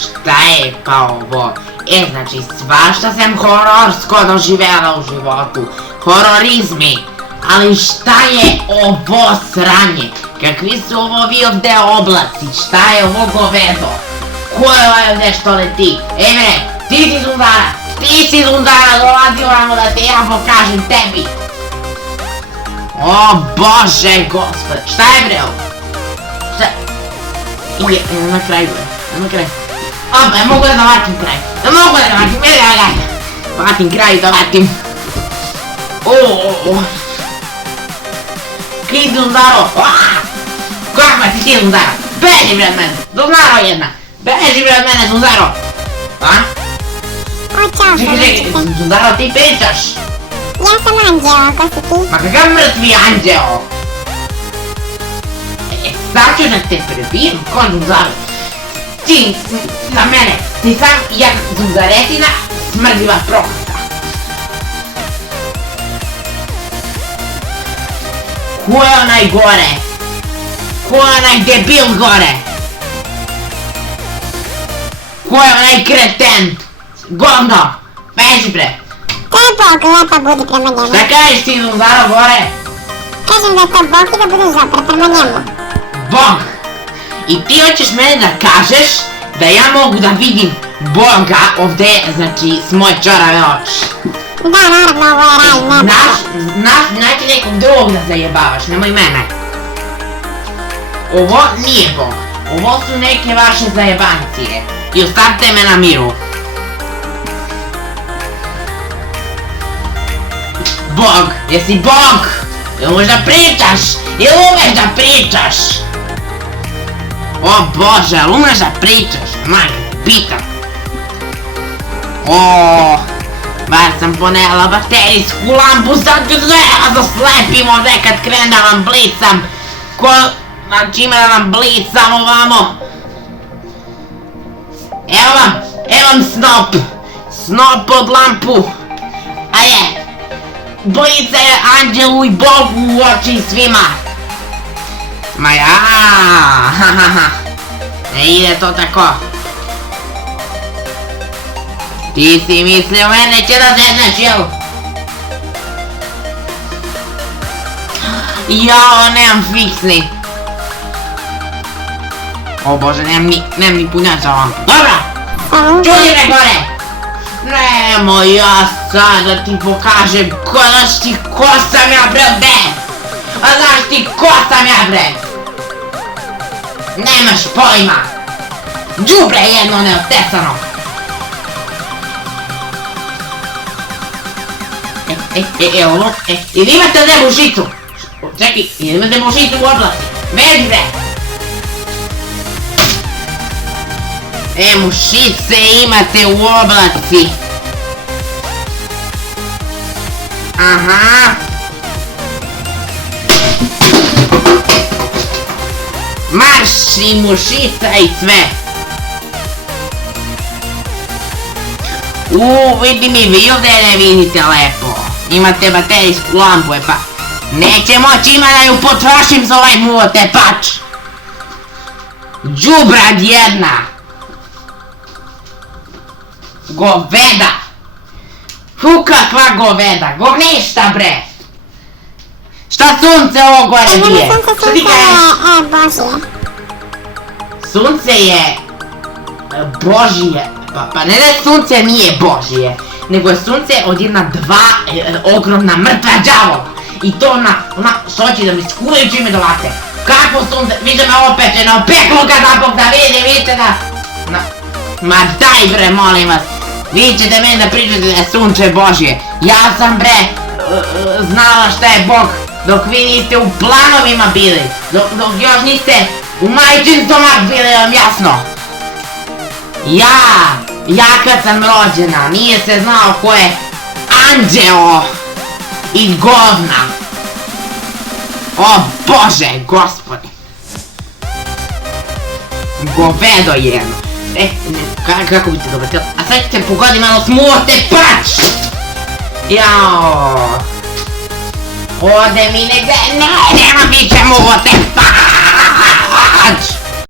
Šta je pa ovo? Znači svašta sam hororsko doživjela u životu. Hororizmi. Ali šta je ovo sranje? Kakvi su ovo vi ovdje oblaci? Šta je ovo govedo? Ko je ovaj ovdje što leti? Bre, ti si Zundara! Ti si Zundara! Dolazi ovamo da te ja pokažem tebi! O Bože gospod! Šta je bre ovo? Šta? Ide, na kraju je. Na kraju. Opa, mogu da vatim kraj. Mogu da vatim, vatim kraj da vatim. Ti Zundaro! Kakva si ti Zundaro? Beži bre od mene! Zundaro jedna! Beži bre od mene Zundaro! A? Čekaj, Zundaro ti pričaš? Ja sam anđeo, ko si ti? Ma kakav mrtvi anđeo? Sad ću da te prebijem, ko Zundaro? Ti, za mene, ti sam jak Zundaretina, smrdiva prokleta. Ko je onaj gore? Ko je onaj debil gore? Ko je onaj kreten? Govno! Beži bre! To je Bog, lepa budi prema njemu. Šta kažeš ti Zundaro gore? Kažem da je to Bog i da budeš dobar prema njemu. Bog! I ti hoćeš mene da kažeš da ja mogu da vidim Boga ovdje, znači, s moje čorave oči. Da, naravno, ovo je raj, ne Naći nekog drugog da zajebavaš, nemoj mene. Ovo nije Bog. Ovo su neke vaše zajebancije. I ostavite me na miru. Bog, jesi Bog? Jel umeš da pričaš? Jel umeš da pričaš? O Bože, jel umeš da pričaš? Majke, pitam. Bar sam ponela baterijsku lampu, sad ću treba da slepim ovdje kad krenem da vam blicam. Znači ima da vam blicam ovamo. Evo vam snop. Snop od lampu. A je, blica je anđelu i Bogu u oči svima. Ma ja, ne ide to tako. Ti si mislio mene će da zezneš, jel? Jao, nemam fiksni. O Bože, nemam ni punjača ovam. Dobra! Čuti me gore! Nemoj ja sad da ti pokažem ko sam ja bre ovdje! A znaš ti ko sam ja bre? Nemaš pojma! Đubre jedno neotesano! Evo, ili imate ovdje mušicu? Čekaj, ili imate mušicu u oblasti? Beži bre! Mušice imate u oblaci! Aha! Marš i mušica i sve! Vidi mi vi ovdje ne vidite lepo. Imate baterijsku lampu, pa neće moći ima da ju potrošim za ovaj muvotepač. Đubrad jedna. Goveda. Kakva goveda, govništa bre. Šta sunce ovo gore bije? Šta ti kažeš? Sunce je Božije. Pa ne da sunce nije Božije, nego je sunce od dva ogromna mrtva đavola. I to ona što hoće da mi skuraju čime dolate. Kakvo sunce, vidite me opečeno, peklo ga napok da vidite da... Ma daj bre, molim vas. Vi ćete meni da pričate da je sunce Božje. Ja sam bre znala šta je Bog dok vi niste u planovima bili. Dok još niste u majčin stomak bili, vam jasno. Ja kad sam rođena, nije se znao ko je anđeo i govna. O Bože, gospode. Govedo jedno. Kako bi te dobatila? A sad ćete pogodi malo smuvotepač! Jao. Ode mi negde, nema više muvotepač!